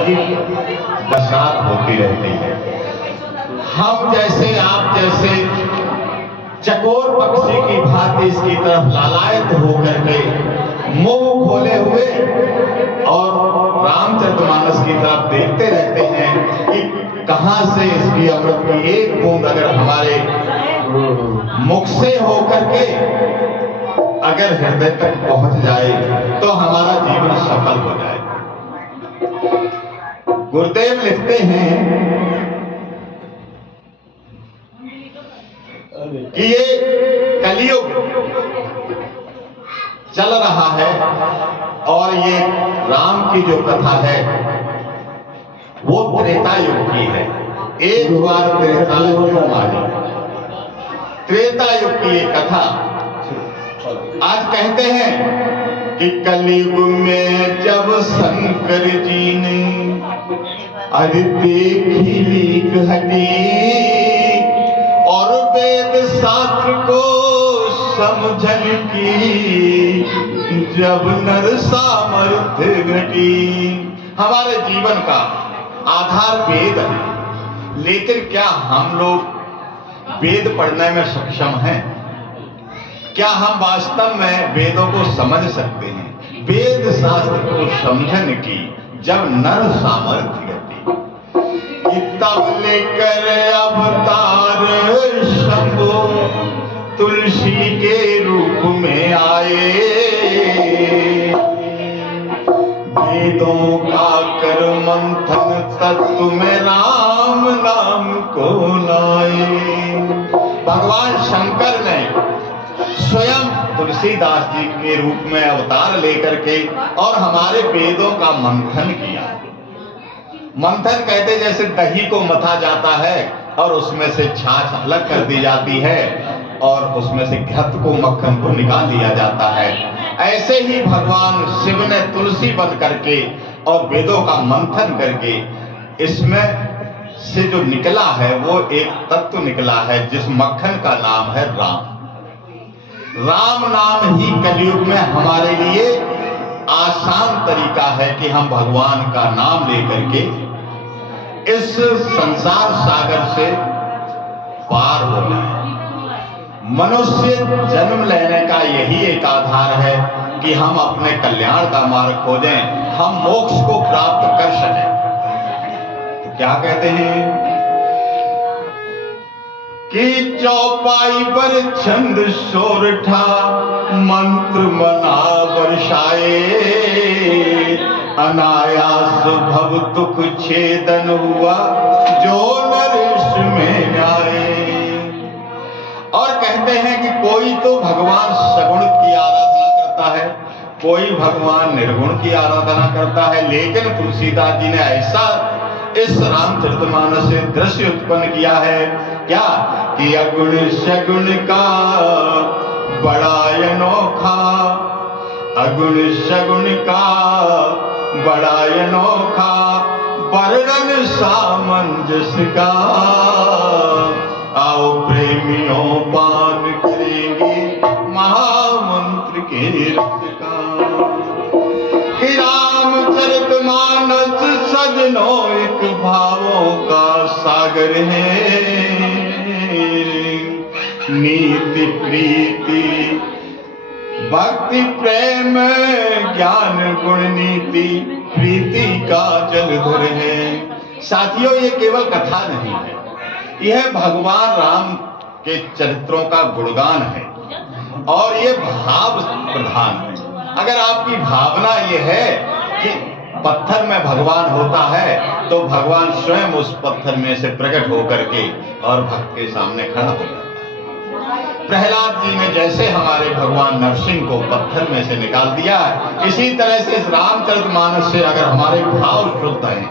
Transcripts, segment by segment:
की बरसात होती रहती है। हम जैसे आप जैसे चकोर पक्षी की भांति इसकी तरफ लालायित होकर के मुंह खोले हुए और रामचरितमानस की तरफ देखते रहते हैं कि कहां से इसकी अमृत की एक बूंद अगर हमारे मुख से होकर के अगर हृदय तक पहुंच जाए तो हमारा जीवन सफल हो जाए। गुरुदेव लिखते हैं कि ये कलियुग चल रहा है और ये राम की जो कथा है वो त्रेता युग की है। एक बार त्रेता युग आई, त्रेता युग की ये कथा आज कहते हैं कि कलयुग में जब शंकर जी ने देखी लीक हटी और वेद शास्त्र को समझन की जब नर सामर्थ्य घटी। हमारे जीवन का आधार वेद है, लेकिन क्या हम लोग वेद पढ़ने में सक्षम हैं? क्या हम वास्तव में वेदों को समझ सकते हैं? वेद शास्त्र को समझने की जब नर सामर्थ्य घटी तब लेकर अवतार शंभु तुलसी के रूप में आए। वेदों का कर मंथन तत्व में राम नाम को लाए। भगवान शंकर ने स्वयं तुलसीदास जी के रूप में अवतार लेकर के और हमारे वेदों का मंथन किया। मंथन कहते जैसे दही को मथा जाता है और उसमें से छाछ अलग कर दी जाती है और उसमें से घृत को मक्खन को निकाल लिया जाता है। ऐसे ही भगवान शिव ने तुलसी बन करके और वेदों का मंथन करके इसमें से जो निकला है वो एक तत्व निकला है जिस मक्खन का नाम है राम। राम नाम ही कलयुग में हमारे लिए आसान तरीका है कि हम भगवान का नाम लेकर के इस संसार सागर से पार हो जाए। मनुष्य जन्म लेने का यही एक आधार है कि हम अपने कल्याण का मार्ग खोजें, हम मोक्ष को प्राप्त कर सकें। तो क्या कहते हैं कि चौपाई पर छंद सोरठा मंत्र मना बरसाए अनायास भव दुख छेदन हुआ जो नरेश में आए। और कहते हैं कि कोई तो भगवान सगुण की आराधना करता है, कोई भगवान निर्गुण की आराधना करता है, लेकिन तुलसीदास जी ने ऐसा इस रामचरितमानस से दृश्य उत्पन्न किया है क्या कि अगुण सगुण का बड़ा अनोखा, अगुण सगुण का बड़ा अनोखा वर्णन सामंजस का। आओ प्रेमियों पान करेंगे महामंत्र के रस का। रामचरितमानस सजनों एक भावों का सागर है। नीति प्रीति भक्ति प्रेम ज्ञान गुण नीति प्रीति का जलधर है। साथियों, ये केवल कथा नहीं है, यह भगवान राम के चरित्रों का गुणगान है और ये भाव प्रधान है। अगर आपकी भावना ये है कि पत्थर में भगवान होता है तो भगवान स्वयं उस पत्थर में से प्रकट होकर के और भक्त के सामने खड़ा हो जाता है। प्रहलाद जी ने जैसे हमारे भगवान नरसिंह को पत्थर में से निकाल दिया, इसी तरह से इस रामचरितमानस से अगर हमारे भाव शुद्ध हैं,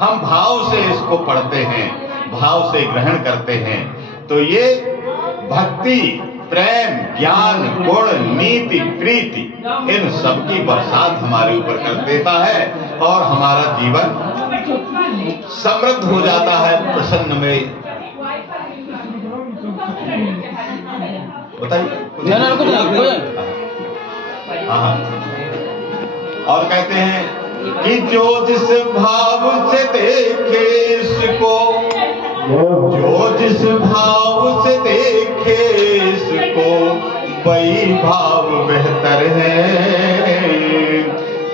हम भाव से इसको पढ़ते हैं, भाव से ग्रहण करते हैं, तो ये भक्ति प्रेम ज्ञान गुण नीति प्रीति इन सब की बरसात हमारे ऊपर कर देता है और हमारा जीवन समृद्ध हो जाता है, प्रसन्न में। बताइए। हाँ, और कहते हैं कि जो जिस भाव से देखे इसको, जो जिस भाव से देखे इसको, वही भाव बेहतर है।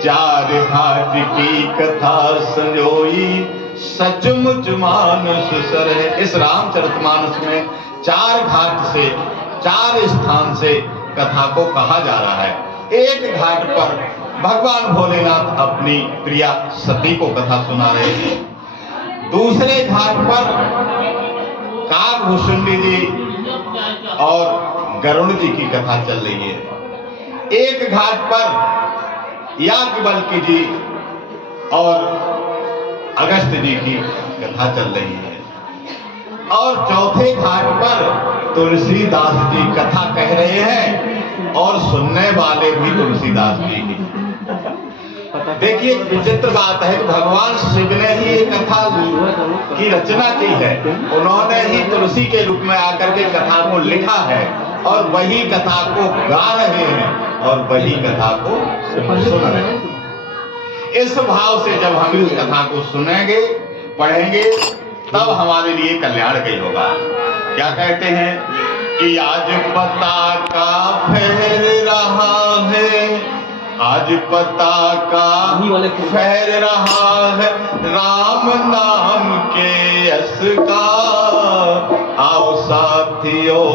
चार घाट की कथा संजोई, सचमुच मानस सर है। इस रामचरितमानस में 4 घाट से, 4 स्थान से कथा को कहा जा रहा है। एक घाट पर भगवान भोलेनाथ अपनी प्रिया सती को कथा सुना रहे हैं। दूसरे घाट पर काकभूषुंडी जी और गरुड़ जी की कथा चल रही है। एक घाट पर याज्ञवल्क्य जी और अगस्त्य जी की कथा चल रही है। और चौथे घाट पर तुलसीदास जी कथा कह रहे हैं और सुनने वाले भी तुलसीदास जी ही। देखिए विचित्र बात है, भगवान शिव ने ही ये कथा की रचना की है। उन्होंने ही तुलसी के रूप में आकर के कथा को लिखा है और वही कथा को गा रहे हैं और वही कथा को सुन रहे हैं। इस भाव से जब हम इस कथा को सुनेंगे, पढ़ेंगे, तब हमारे लिए कल्याणकारी होगा। क्या कहते हैं कि आज पता का फैल रहा है, आज पता का फैल रहा है, राम नाम के यश का। आओ साथियों